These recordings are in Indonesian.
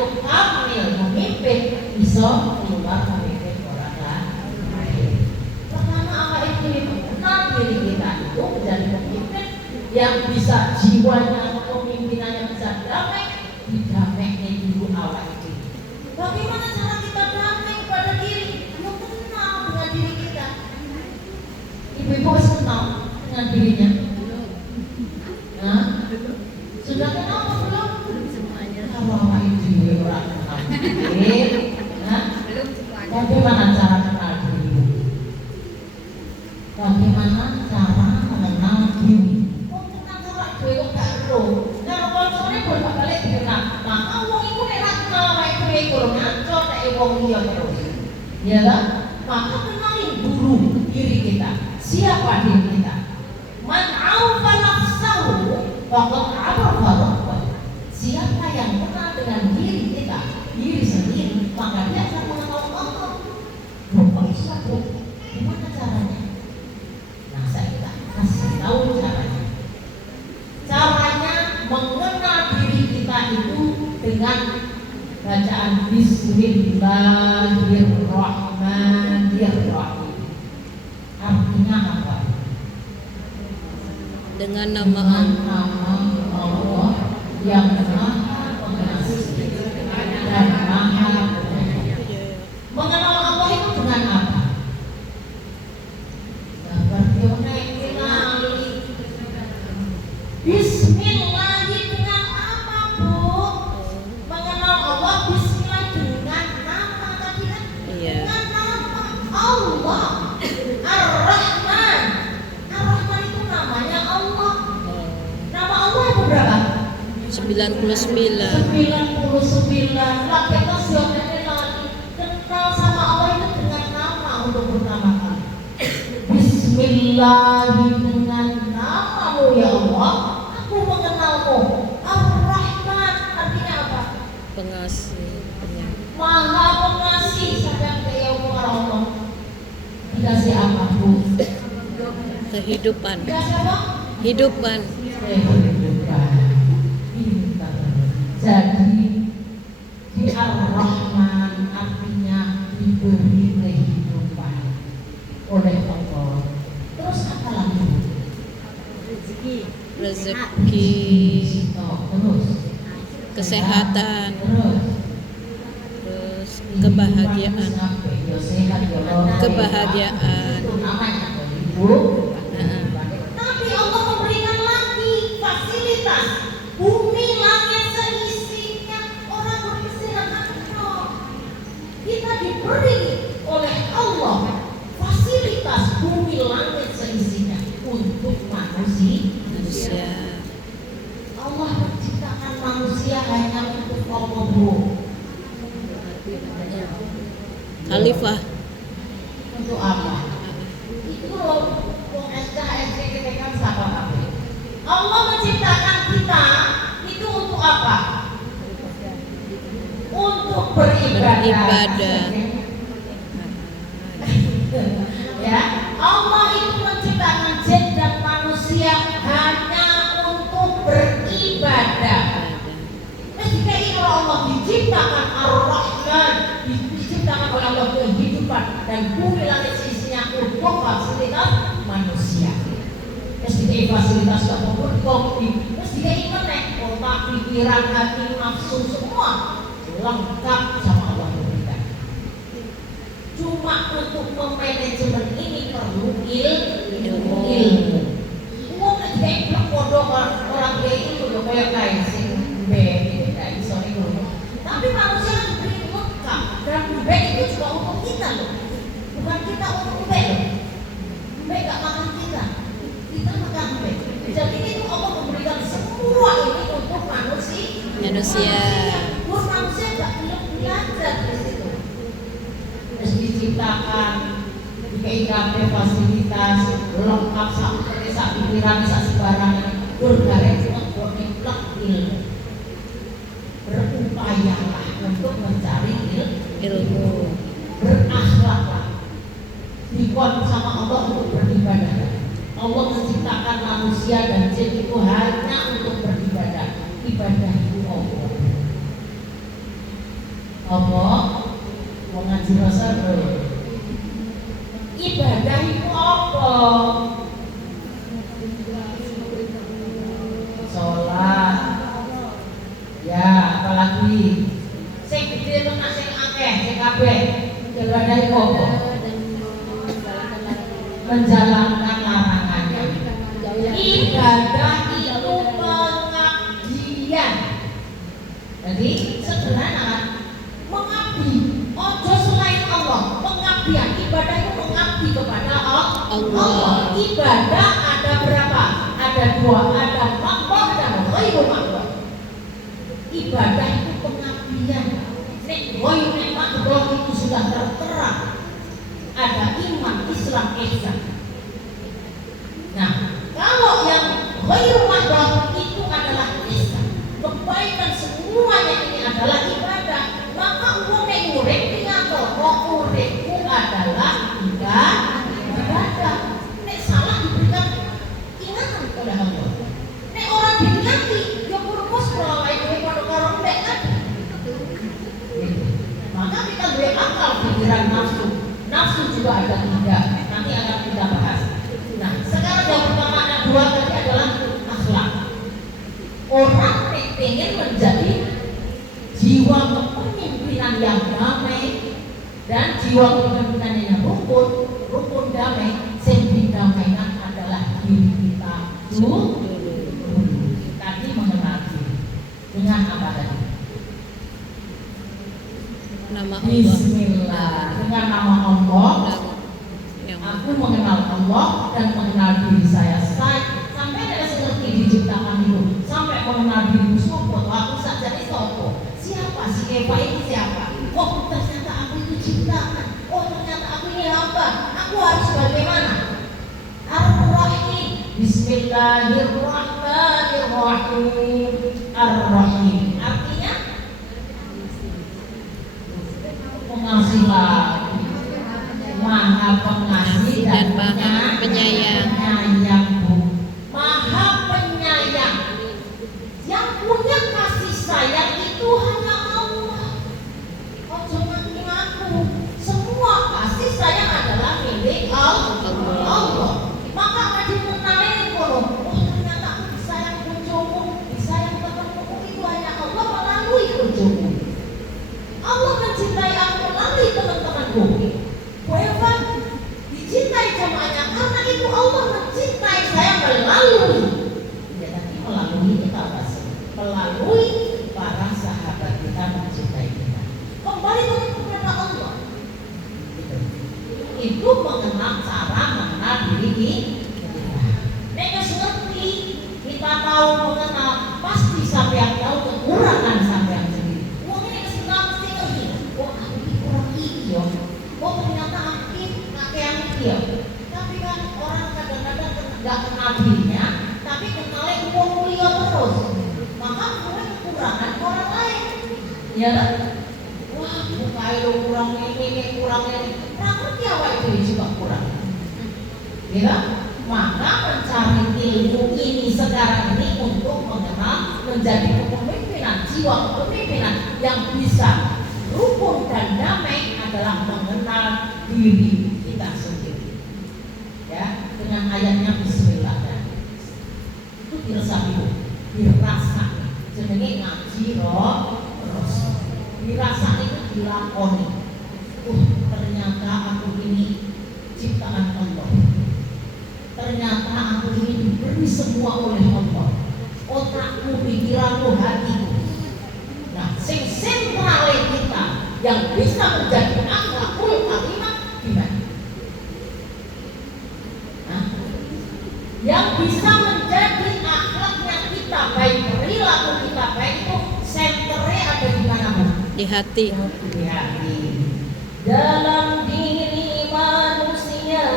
untuk ambil memimpin bisa keluar memimpin orang lain. Pertama awal itu mengenal diri kita itu menjadi pemimpin yang bisa jiwanya pemimpinannya bisa damai, didamaikan dulu awal itu. Bagaimana cara kita damai pada diri? Yang kenal dengan diri kita. Ibu-ibu harus kenal dengan dirinya. Nah, sudah kenal atau belum? Kalau itu orang kenal diri. Nah, bagaimana cara kenal diri? Bagaimana cara mengenal diri? Oh, kenal cara diri kok gak ero. Nah, kalau soalnya bolak-balik dikenal. Maka wong iku nek ra kenal wae dhewe kurang ngaco nek wong liya terus. Ya kan? Maka kenali dulu diri kita. Siapa diri kita? Man 'arafa nafsahu faqad 'arafa rabbahu. Siapa yang kenal dengan diri kita, diri sendiri, maka dia akan mengenal Allah. Kok bisa, Bu? Gimana caranya? Nah, saya kasih tahu caranya. Caranya mengenal diri kita itu dengan bacaan Bismillahirrahmanirrahim. Artinya apa? Dengan nama Allah yang Maha Pengasih dan Maha Penyayang. Mengenal Allah itu dengan apa? Bismillah dengan apa, Bu? Mengenal Allah Bismillah dengan nama tadi kan? Iya. Dengan nama Allah Ar-Rahman. Ar-Rahman itu namanya Allah. Nama Allah itu berapa? 99. 99. Lah kita siapnya lagi kenal sama Allah itu dengan nama untuk pertama kali. Bismillah dengan namamu ya Allah, aku mengenalmu. Ar-Rahman artinya apa? Pengasih, penyayang. Maha Pengasih. Sadar ya Allah. Dikasih apa, Bu? Kehidupan. Dikasih apa? Hidupan. Kehidupan. Jadi di Ar-Rahman artinya diberi kehidupan oleh Allah. Terus apa lagi? Rezeki, Terus kesehatan, terus terus kebahagiaan. Kebahagiaan. Itu namanya Ibu. Tapi Allah memberikan lagi fasilitas bumi, langit, seisinya. Orang beristirahat kita diberi oleh Allah fasilitas bumi, langit, seisinya untuk manusia. Allah menciptakan manusia hanya untuk Allah, Bu. Khalifah. Untuk apa? Itu loh, SKSD kita kan siapa kabeh. Allah menciptakan kita itu untuk apa? Untuk beribadah. Ya, Allah itu menciptakan jin dan manusia hanya untuk beribadah. Ketika itu Allah diciptakan Ar-Rahman, diciptakan oleh Allah kehidupan dan bumi langit isinya untuk fasilitas manusia. Ketika fasilitas apapun kopi, ketika iman otak, pikiran, hati, nafsu semua lengkap sama Allah berikan. Cuma untuk memanajemen ini perlu ilmu. Uang kayak bodoh orang dia itu loh kayak sing bed kayak iso itu. Tapi manusia kan diberi lengkap dan bed itu juga untuk kita loh. Bukan kita untuk bed. Bed gak makan kita makan bed. Jadi itu Allah memberikan semua ini untuk manusia. Buat manusia gak belajar di situ. Terus diciptakan dikasih fasilitas lengkap sampai sak pikiran sak sebarang bergareng untuk niplak ilmu. Berupayalah untuk mencari ilmu. Berakhlaklah. Dikon sama Allah untuk beribadah. Allah menciptakan manusia dan jin itu hanya untuk beribadah. Ibadah itu Allah. Apa? Wong ngaji rasa bro. Ibadah itu apa? Sholat. Ya, apalagi sing gede tenan sing akeh, sing kabeh. Ibadah itu apa? Menjalankan larangannya. Ibadah itu pengabdian. Jadi sederhana, mengabdi. Ojo selain Allah, pengabdian. Ibadah itu mengabdi kepada Allah. Ibadah ada berapa? Ada dua, ada makhluk dan ghairu makhluk. Ibadah itu pengabdian. Nek ghairu makhluk itu sudah tertera. Ada iman, Islam, ihsan. Nah, kalau yang ghairu makhluk itu adalah ihsan. Kebaikan semuanya ini adalah ibadah. Maka wong nek urip ngatur uripku adalah ibadah. Nek salah diberikan ingatan kepada Allah. Nek orang diingati, yo purpose kalau itu padha karo nek kan. Maka kita duwe akal, pikiran, nafsu. Nafsu juga ada tiga. Nanti akan kita bahas. Nah, sekarang yang pertama ada dua tadi adalah akhlak. Orang pengen menjadi jiwa kepemimpinan yang damai dan jiwa kepemimpinan yang rukun damai. Yang didamaikan adalah diri kita dulu. Tadi mengenal diri dengan apa tadi? Nama Allah. Bismillah. Dengan nama Allah. Aku mengenal Allah dan mengenal diri saya. Sampai ada seperti diciptakan itu. Sampai mengenal diri sopo. Aku saja ini sopo. Siapa si Eva ini siapa? Oh ternyata aku itu ciptaan. Oh ternyata aku ini hamba. Aku harus bagaimana? Ar-Rahim. Bismillahirrahmanirrahim. Ar-Rahim. Artinya pengasih lagi. Maha pengasih dan Maha penyayang. Maha penyayang. Yang punya kasih sayang itu hanya Allah. Oh jangan aku. Semua kasih sayang adalah milik Allah. Maka ada mengenalin kono. Oh ternyata aku disayang bojomu, disayang temanmu itu hanya Allah melalui bojomu. Allah mencintai aku melalui teman-temanku. Eva dicintai jamaahnya karena itu Allah mencintai saya melalui. Ya tapi melalui kita apa sih? Melalui para sahabat kita mencintai kita. Kembali kepada Allah. Itu mengenal cara mengenal diri kita. Nek ngerti kita tahu mengenal pasti sampai yang tahu kekurangan sampai yang sendiri. Wong ini kesenang mesti ngerti. Oh aku ini kurang ini yo. Oh ternyata aku yang dia. Tapi kan orang kadang-kadang nggak kenal dirinya, tapi kenalnya uang mulia terus. Maka mulai kekurangan orang lain. Ya kan? Wah, buka itu kurang ini. Nah, ngerti apa itu juga kurang. Ya kan? Maka mencari ilmu ini sekarang ini untuk mengenal menjadi kepemimpinan, jiwa kepemimpinan yang bisa rukun dan damai adalah mengenal diri kita sendiri. Ya, dengan ayatnya Bismillah. Itu diresapi, dirasa. Jenenge ngaji terus. Dirasa itu dilakoni. Ternyata aku ini ciptaan Allah. Ternyata aku ini diberi semua oleh Allah. Otakku, pikiranku, hatiku. Nah, sing sentral kita yang bisa menjadi akhlakul karimah gimana? Nah, yang bisa menjadi akhlaknya kita baik perilaku kita baik itu senternya ada di mana Bu? Di hati. Di hati. Dalam diri manusia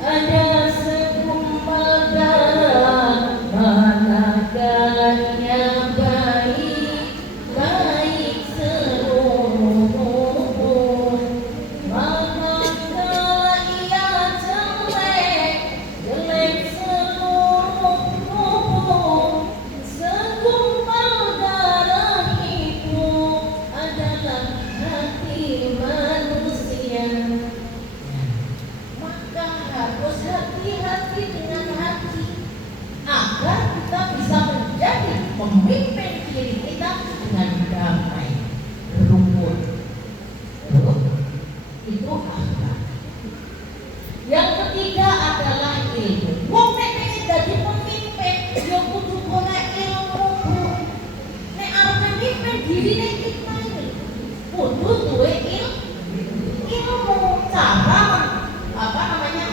ada segumpal darah manakala baik seluruh manakala ia jelek seluruh tubuh segumpal darah itu adalah berhati-hati dengan hati agar kita bisa menjadi pemimpin diri kita dengan damai, rukun. Itu akhlak. Yang ketiga adalah ilmu. Wong nek pengen jadi pemimpin, yo kudu golek ilmu. Nek arep pemimpin dirine kita ini kudu duwe ilmu cara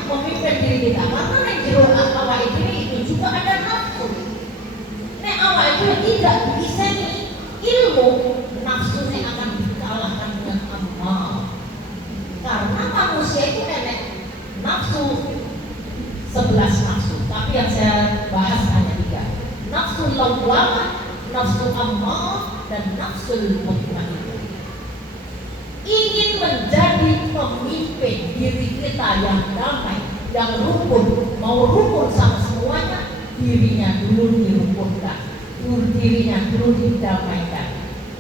memimpin diri kita. Karena nek jero awak itu juga ada nafsu. Nek awak itu tidak diiseni ilmu, nafsunya akan dikalahkan dengan amal. Karena manusia itu nenek nafsu 11 nafsu, tapi yang saya bahas hanya 3. Nafsu lawwamah, nafsu ammar, dan nafsu mutmainnah. Ingin menjadi pemimpin diri kita yang damai, yang rukun, mau rukun sama semuanya, dirinya dulu dirukunkan, dirinya dulu didamaikan.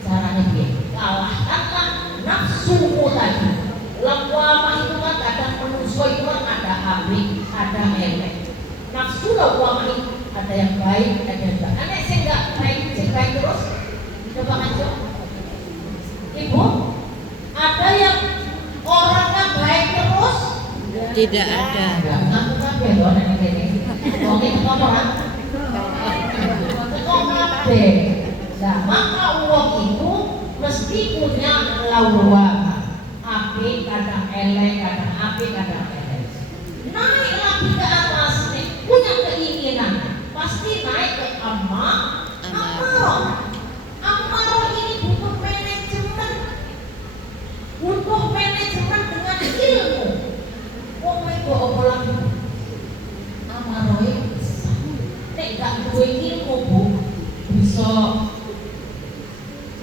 Caranya dia kalahkanlah nafsumu tadi. Lawwamah itu kan kadang manusia itu kan ada apik, ada elek. Nafsu lawwamah itu ada yang baik, ada yang enggak. Aneh sih enggak baik terus. Coba aja. Ibu, ada yang orangnya baik terus? Tidak ada. Aku kan beda nek kene. Wong iki orang. Kok kabeh. Nah, maka wong itu mesti punya lawwamah. Apik kadang elek, kadang apik kadang elek. Naik lagi ke atas nih, punya keinginan pasti naik ke amarah. Amarah ini butuh manajemen dengan ilmu. Oh my god, omongan amarah itu nek gak duwe ilmu bu bisa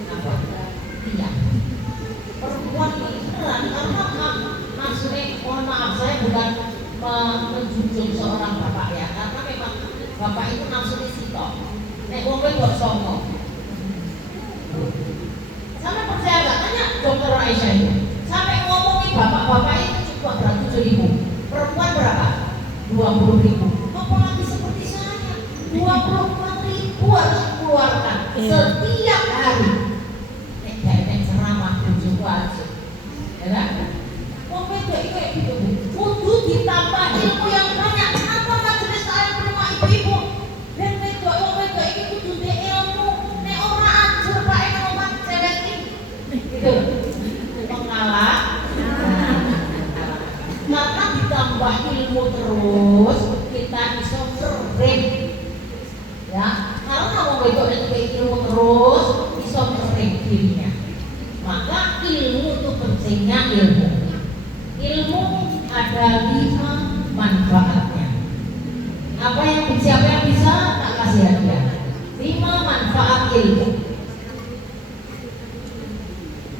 apa? Iya. Perempuan ini karena maksudnya, mohon maaf saya bukan menjunjung seorang bapak ya, karena memang bapak itu nafsu sitok. Nek wong wedok songo. Sampai percaya nggak? Tanya dokter Aisyah itu. Sampai ngomongin bapak-bapak itu cuma berat 7.000. Perempuan berapa? 20.000. Apalagi seperti saya, 24.000 harus dikeluarkan setiap hari. Nek ceramah tujuh wajib. Ya kan? Wong wedok iki kayak gitu. Kudu ditambah ilmu yang banyak. Kenapa majelis taklim rumah ibu-ibu? Dan wong wedok iki kudu duwe ilmu. Nek ora ajur Pak ngomong cewek iki. Gitu. Mengalah. Karena ditambah ilmu terus, kita bisa kering. Ya, karena wong wedok nek ilmu terus bisa kering dirinya. Maka ilmu itu pentingnya ilmu. Ilmu ada 5 manfaatnya. Siapa yang bisa tak kasih hadiah. 5 manfaat ilmu.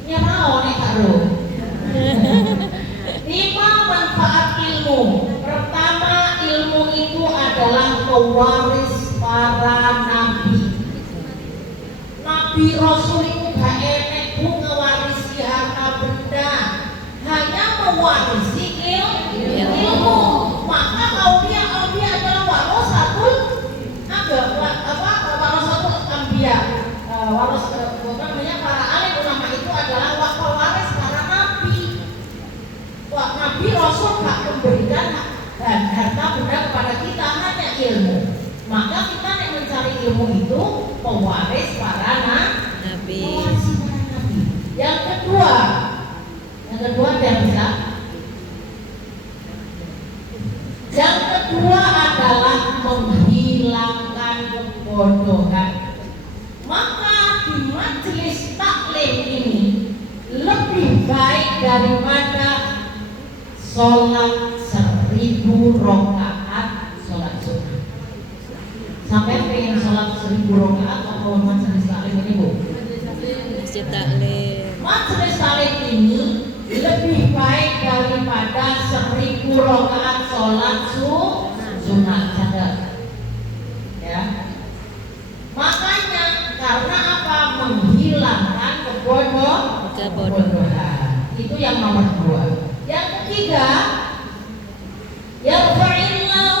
Nyerah nek karo. 5 manfaat ilmu. Pertama, ilmu itu adalah pewaris para nabi. Nabi Rasul itu gak enek ngewarisi harta benda, hanya mewarisi ilmu. Maka aulia adalah warasatul anbiya. Para alim ulama itu adalah pewaris para nabi. Nabi Rasul gak memberikan harta benda kepada kita, hanya ilmu. Maka kita yang mencari ilmu itu pewaris para nabi. Yang kedua dia bisa. Yang kedua adalah menghilangkan kebodohan. Maka di majelis taklim ini lebih baik daripada sholat 1000 rakaat sholat sunnah. Sampai pengen sholat 1000 rakaat atau majelis taklim ini bu? Masjid taklim. Majelis taklim ini lebih baik daripada 1000 rakaat sholat sunnah saja. Ya. Makanya karena apa? Menghilangkan kebodohan. Itu yang nomor 2. Yang ketiga, yarfa'illahu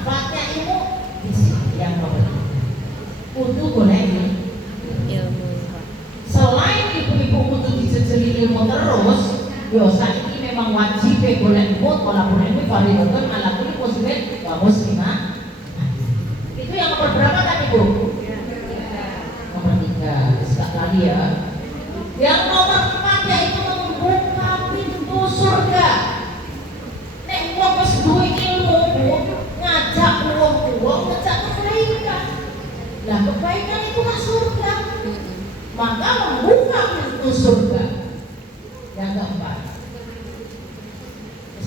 manfaatnya ilmu di sini yang nomor kudu boleh ilmu. selain ibu-ibu kudu dijejeli ilmu terus biasa ini memang wajib boleh ilmu walaupun ilmu fardhu ala kulli muslimin wa muslimah. Itu yang nomor berapa tadi Bu? Nomor 3 sekali ya. Yang nomor 4 yaitu membuka pintu surga. Nek wong wis duwe ilmu Bu, ngajak wong ngajak kebaikan. Lah kebaikan itulah surga. Maka membuka pintu surga. Yang keempat.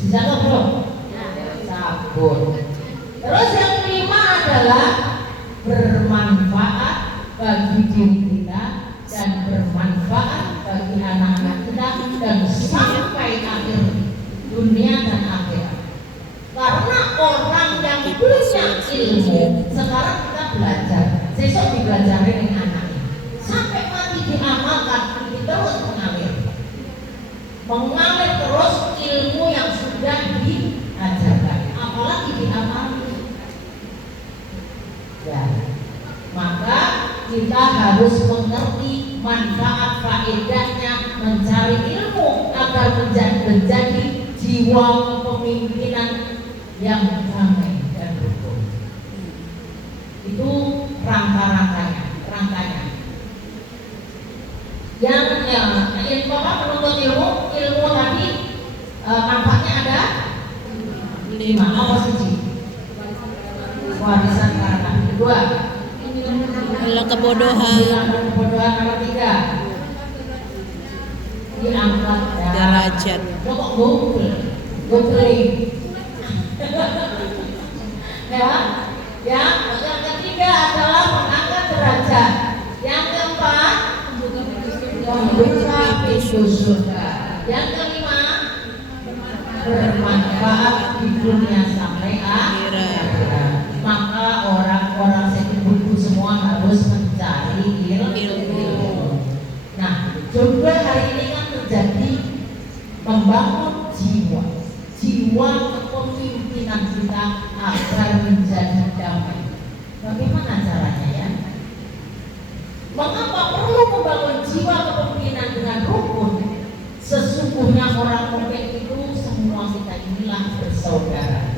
Bisa belum? Sabun. Terus yang kelima adalah bermanfaat bagi diri kita dan bermanfaat bagi anak-anak kita dan sampai akhir dunia dan akhirat. Karena orang yang punya ilmu sekarang kita belajar, besok dipelajari dengan anaknya, sampai mati diamalkan, ini terus mengalir terus ilmu yang sudah diajarkan, apalagi diamalkan. Ya, maka kita harus mengerti manfaat faedahnya mencari ilmu agar menjadi jiwa kepemimpinan yang damai dan rukun. Itu rangkanya. Yang menuntut ilmu tadi manfaatnya ada 5. Apa sih? Warisan karena kedua. Kalau kebodohan. Kebodohan nomor 3. Diangkat Derajat. Kok googling. Yang ketiga adalah mengangkat derajat. Yang keempat membuka pintu surga. Yang kelima bermanfaat di dunia sampai akhirat. Maka orang-orang sekutu semua harus mencari ilmu. Nah, juga hari ini kan terjadi membangun jiwa kepemimpinan kita agar menjadi damai. Bagaimana caranya ya? Mengapa perlu membangun jiwa kepemimpinan dengan rukun? Sesungguhnya orang mukmin itu semua kita inilah bersaudara.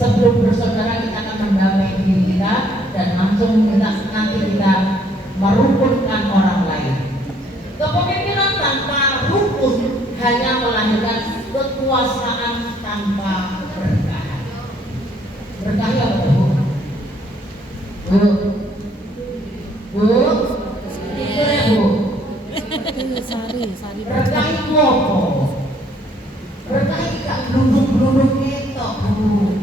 Sebelum bersaudara kita akan mendamai diri kita dan langsung nanti kita merukunkan orang lain. Kepemimpinan tanpa rukun hanya melahirkan kekuasaan tanpa berkah. Berkah ya Bu? Itu ya Bu. Sari. Berkah itu apa? Berkah itu gak gelundung-gelundung ketok Bu.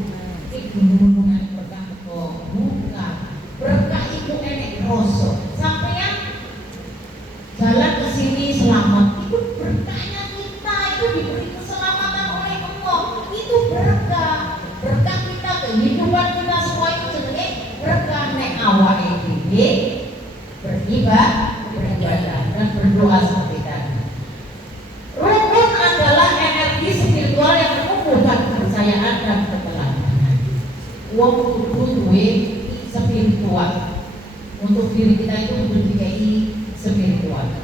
Gelundungan berkah kok bukan. Berkah itu enek rasa. Sampeyan jalan ke sini selamat, itu berkahnya kita, itu diberi keselamatan oleh Allah. Itu berkah. Berkah kita, kehidupan kita semua itu jenenge berkah. Nek awake dhewe beribadah dan berdoa seperti tadi. Rukun adalah energi spiritual yang menumbuhkan kepercayaan dan keteladanan. Wong kudu duwe spiritual. Untuk diri kita itu kudu dikai spiritual.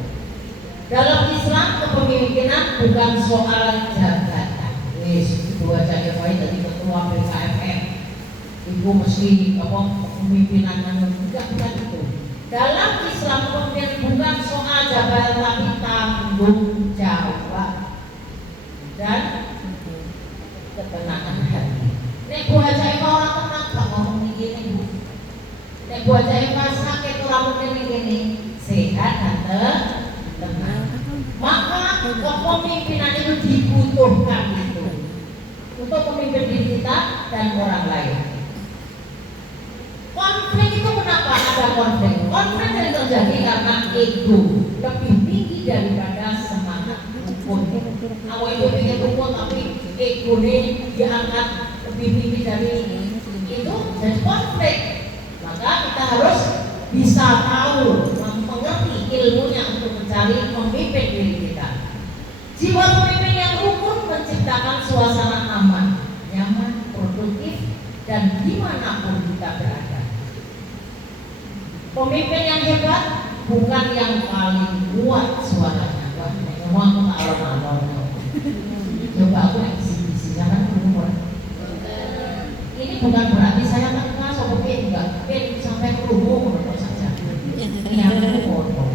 Dalam Islam kepemimpinan bukan soal jabatan. Itu aja ya Pak, tadi ketua BKFM. Ibu mesti kepemimpinan enggak itu. Dalam Islam kepemimpinan bukan soal jabatan tapi tanggung jawab dan ketenangan hati. Nek Bu Haja Eva orang tenang gak ngomong begini Bu. Nek Bu Haja Eva sakit orang mungkin begini sehat dan tenang. Maka kepemimpinan itu dibutuhkan itu untuk memimpin diri kita dan orang lain. Konflik itu kenapa ada konflik? Konflik yang terjadi karena ego lebih tinggi daripada semangat rukun. Awal itu pengen rukun tapi egonya diangkat lebih tinggi dari itu jadi konflik. Maka kita harus bisa tahu, mengerti ilmunya untuk mencari memimpin diri kita. Jiwa pemimpin yang rukun menciptakan suasana aman, nyaman, produktif, dan dan dimanapun kita berada. Pemimpin yang hebat bukan yang paling kuat suaranya. Wah, ngomong aku tak alon-alon. Coba aku isi jangan umur. Ini bukan berarti saya tak kenal sobat enggak. Sampai kerumuh menurut saja. Yang umur.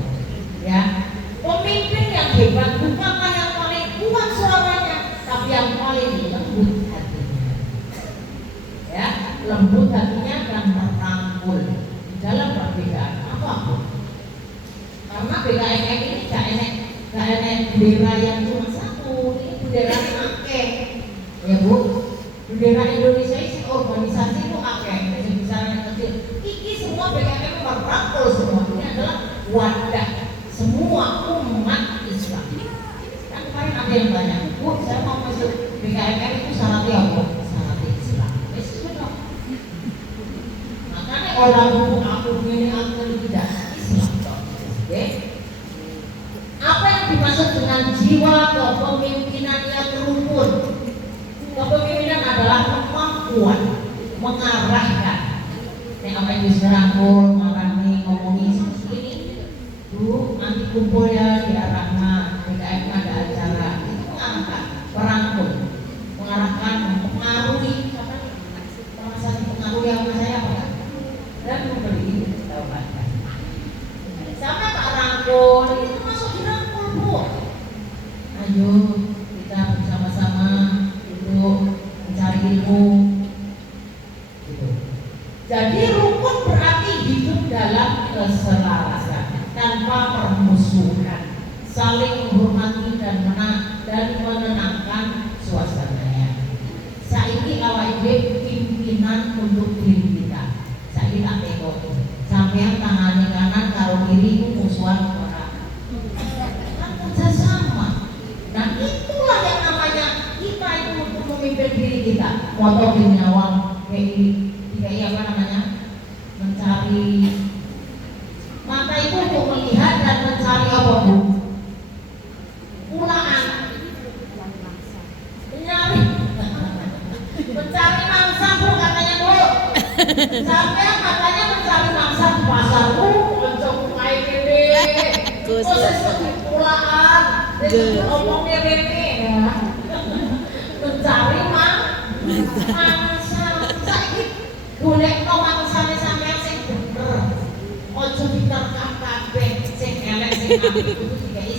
Ya, pemimpin yang hebat bukanlah yang paling kuat suaranya, tapi yang paling lembut hatinya. Ya, lembut hatinya dan merangkul dalam perbedaan apapun. Karena BKMM ini gak enek bendera yang cuma satu, ini bendera akeh. Ya Bu, bendera Indonesia ini organisasi itu akeh, yang besar yang kecil. Ini semua BKMM merangkul semua. Ini adalah wadah semua umat Islam. Kan kemarin ada yang tanya, Bu, saya mau masuk BKMM itu syaratnya apa? Syaratnya Islam. Betul. Makanya orang aku ini tidak Islam. Oke? Apa yang dimaksud dengan jiwa kepemimpinan yang rukun? Kepemimpinan adalah kemampuan mengarahkan. Ini apa yang diserangkul, mengarahkan, ngomongin seperti ini. Bu, nanti kumpul ya di Arahma, BKM ada acara. Itu mengarahkan, merangkul, mengarahkan, mempengaruhi. Perasaan pengaruhi apa saya apa? Dan memberi jawaban. Sama Pak Rangkul, itu masuk di rangkul Bu. Ayo kita bersama-sama untuk mencari ilmu. Gitu. Jadi rukun berarti hidup dalam keselarasan, tanpa permusuhan, saling menghormati dan menenangkan suasananya. Saiki awake dhewe pimpinan untuk diri kita. Saiki tak tengok, sampean tangannya kanan karo kiri ku musuhan ora. Kan kerjasama. Nah itulah yang namanya kita itu untuk memimpin diri kita. Moto nyawang kayak apa namanya? Mencari mata itu untuk melihat dan mencari apa Bu? Pulaan. Mencari mangsa Bu katanya Bu. Sampai katanya mencari mangsa di pasar Bu, ojo kayak gini. Khusus pulaan. Jadi omongnya gini ya. Mencari mangsa. Saiki golek no mangsane sampean sing bener. Ojo diterkam kabeh sing elek sing apik itu dikai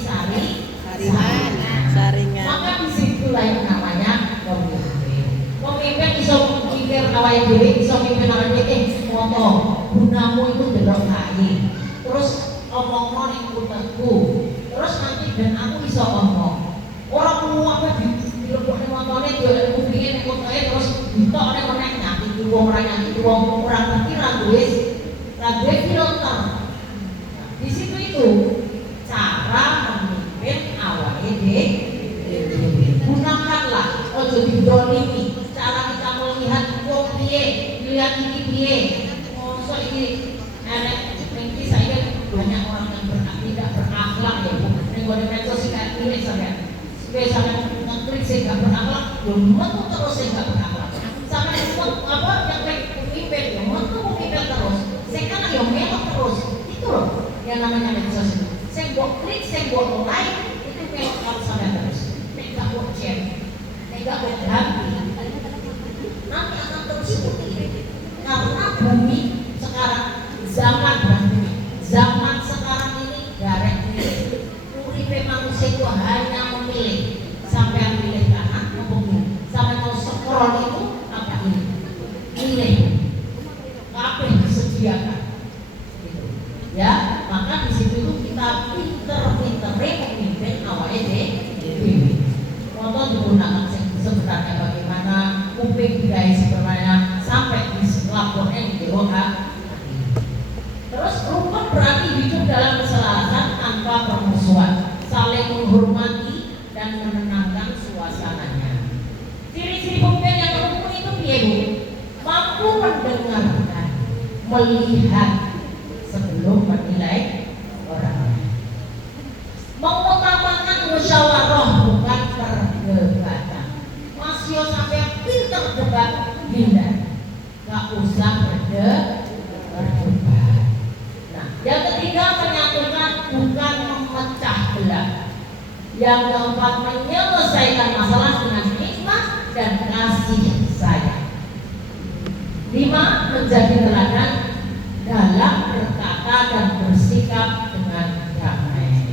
saringan. Maka disitulah yang namanya pemimpin. Pemimpin iso mikir awake dhewe, iso mimpin awake dhewe. Moto gunamu itu delok kae. Terus omongno ning kutengku. Terus nanti ben aku iso omong. Ora perlu apa dilebokne motone dioleh kupinge ning kutoke terus ditokne meneh nyati wong ora ngerti ra duwe filter. Di situ itu cara memimpin awake dhewe. Gunakanlah, ojo didolimi. Cara kita melihat wong piye, lihat iki piye. Mosok iki enek iki saya banyak orang yang tidak berakhlak ya Bu. Ning gone medsos kayak ini sampean. Supaya sampean ngeklik sing gak berakhlak, yo metu terus sing gak berakhlak. Sampean apa yang pemimpin, yo metu pemimpin terus. Sing kan yo melok terus. Itu loh yang namanya medsos itu. Sing mbok klik, sing mbok like itu melok terus sampean terus. Nek gak mbok share, nek gak mbok ganti, nanti akan terus seperti ini. Karena bumi sekarang zaman bumi, zaman sekarang ini garek pilih. Uripe manusia itu hanya memilih. Sampai pilih kanan, ngomongin. Sampai mau scroll itu apa ini? Pilih. Apa yang disediakan? Gitu. Ya, maka di situ itu kita pinter-pintere memimpin awake dhewe. Contoh digunakan sebenarnya bagaimana kuping guys sebenarnya sampai di lapornya di dewa. Terus rukun berarti hidup dalam keselarasan tanpa permusuhan, saling menghormati dan menenangkan suasananya. Ciri-ciri pemimpin yang rukun itu piye Bu? Mampu mendengarkan, melihat sebelum menilai orang lain. Mengutamakan musyawarah bukan perdebatan. Masih sampai pinter debat hindar. Gak usah berdebat. Nah, yang ketiga menyatukan bukan memecah belah. Yang keempat menyelesaikan masalah dengan hikmah dan kasih sayang. 5. Menjadi teladan dalam berkata dan bersikap dengan damai.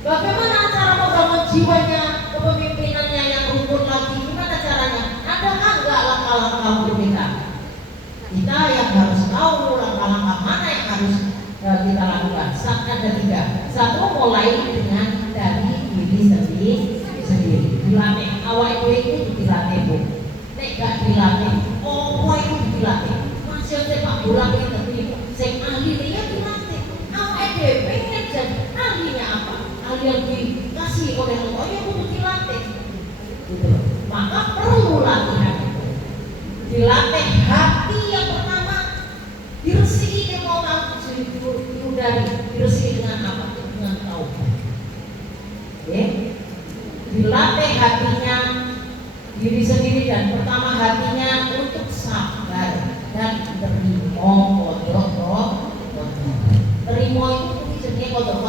Bagaimana cara membangun jiwanya, kepemimpinannya yang rukun lagi? Gimana caranya? Adakah enggak langkah-langkah untuk kita? Kita yang harus tahu langkah-langkah mana yang harus kita lakukan. Ada 3. 1. Mulai dengan dari diri sendiri. Dilatih. Awal itu dilatih, Bu. Nek gak dilatih, itu dilatih. Masih sepak bola kita sing ahli dia dilatih. Awal pengen jadi ahlinya apa? Ahli yang dikasih oleh Allah yang perlu dilatih. Gitu. Maka perlu latihan itu. Dilatih hati yang pertama, diresiki mau tahu dari diresiki dengan apa? Dengan taubat. Dilatih hatinya diri sendiri dan pertama hatinya untuk sabar dan terima kodok. Terima itu jenis kodok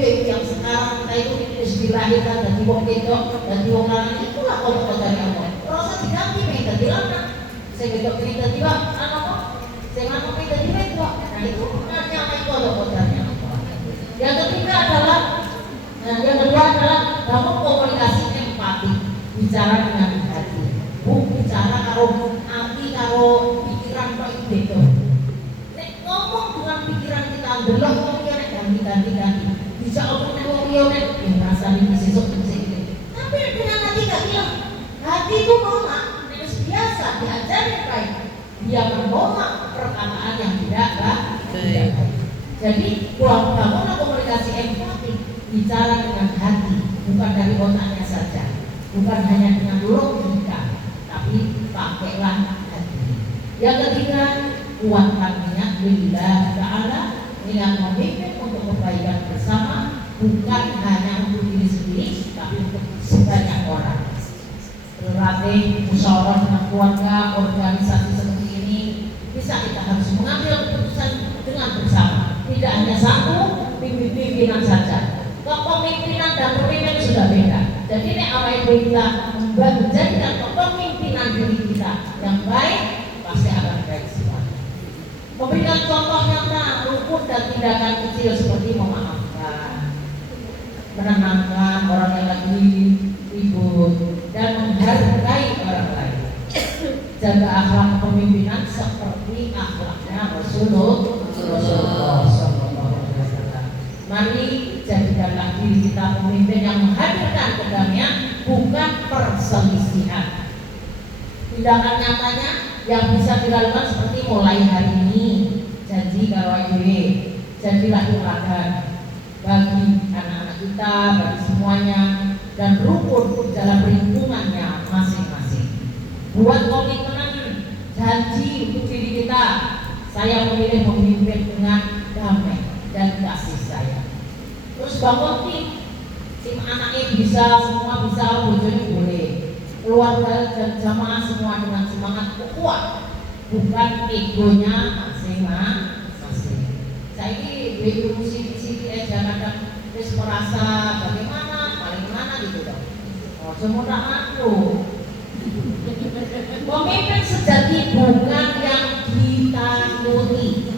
itu yang sekarang kita itu dilahirkan dan diwong wedok dan diwong lanang itulah kodok dari Allah. Rasa diganti minta dilana. Saya wedok minta tiba anak kok. Saya lanang minta tiba itu. Nah itu namanya kodok dari Allah. Yang ketiga adalah yang kedua adalah bangun komunikasi empati, bicara dengan hati, bicara karo hati karo pikiran kok itu beda. Nek ngomong dengan pikiran kita ndelok wong liya nek ganti-ganti. Bisa omong nek wong liya nek rasane sesuk sing. Tapi dengan hati gak bilang. Hati itu nolak, nek biasa diajarin baik. Dia menolak perkataan yang tidak baik. Jadi bangunlah komunikasi empati. Bicara dengan hati, bukan dari otaknya saja, bukan hanya dengan logika, tapi pakailah hati. Yang ketiga, kuatkan niat lillah ta'ala, niat memimpin untuk kebaikan bersama, bukan hanya untuk diri sendiri, tapi untuk sebanyak orang. Berlatih musyawarah dengan keluarga, organisasi seperti ini, bisa kita harus mengambil keputusan dengan bersama, tidak hanya satu pimpinan saja. Kepemimpinan dan pemimpin sudah beda. Jadi nek awake dhewe kita menjadikan kepemimpinan diri kita yang baik, pasti akan baik semua. Memberikan contoh nyata, rukun dan tindakan kecil seperti memaafkan, menenangkan orang yang lagi ribut, dan menghargai orang lain. Jaga akhlak kepemimpinan seperti akhlaknya Rasulullah SAW. Mari jadikanlah diri kita pemimpin yang menghadirkan kedamaian, bukan perselisihan. Tindakan nyatanya yang bisa dilakukan seperti mulai hari ini janji karo dhewe, janjilah teladan bagi anak-anak kita, bagi semuanya, dan rukun dalam lingkungannya masing-masing. Buat komitmen janji untuk diri kita, saya memilih memimpin dengan damai dan kasih sayang. Terus bangun tim anaknya bisa, semua bisa, bojone boleh, keluarga dan jamaah semua dengan semangat kuat, bukan egonya masing-masing. Saya ini begitu musik-musik kadang terus merasa bagaimana, paling mana gitu dong. Oh, semua tak aku. Pemimpin sejati bukan yang ditakuti,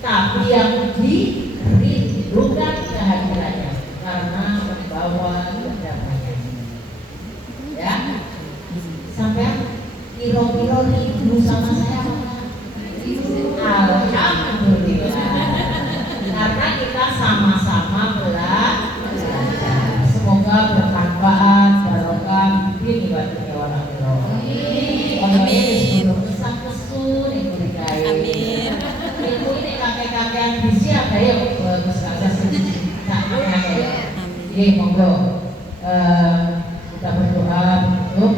tapi yang dirindukan kehadirannya karena membawa kedamaian. Ya, sampai kilo-kilo rindu sama saya. Alhamdulillah, karena kita sama-sama belajar. Semoga bermanfaat, barokah, bimbing ibadahnya orang Amin. Amin. Ibu ini kakek-kakekan bisi ada yang berkata sedikit. Jadi monggo kita berdoa untuk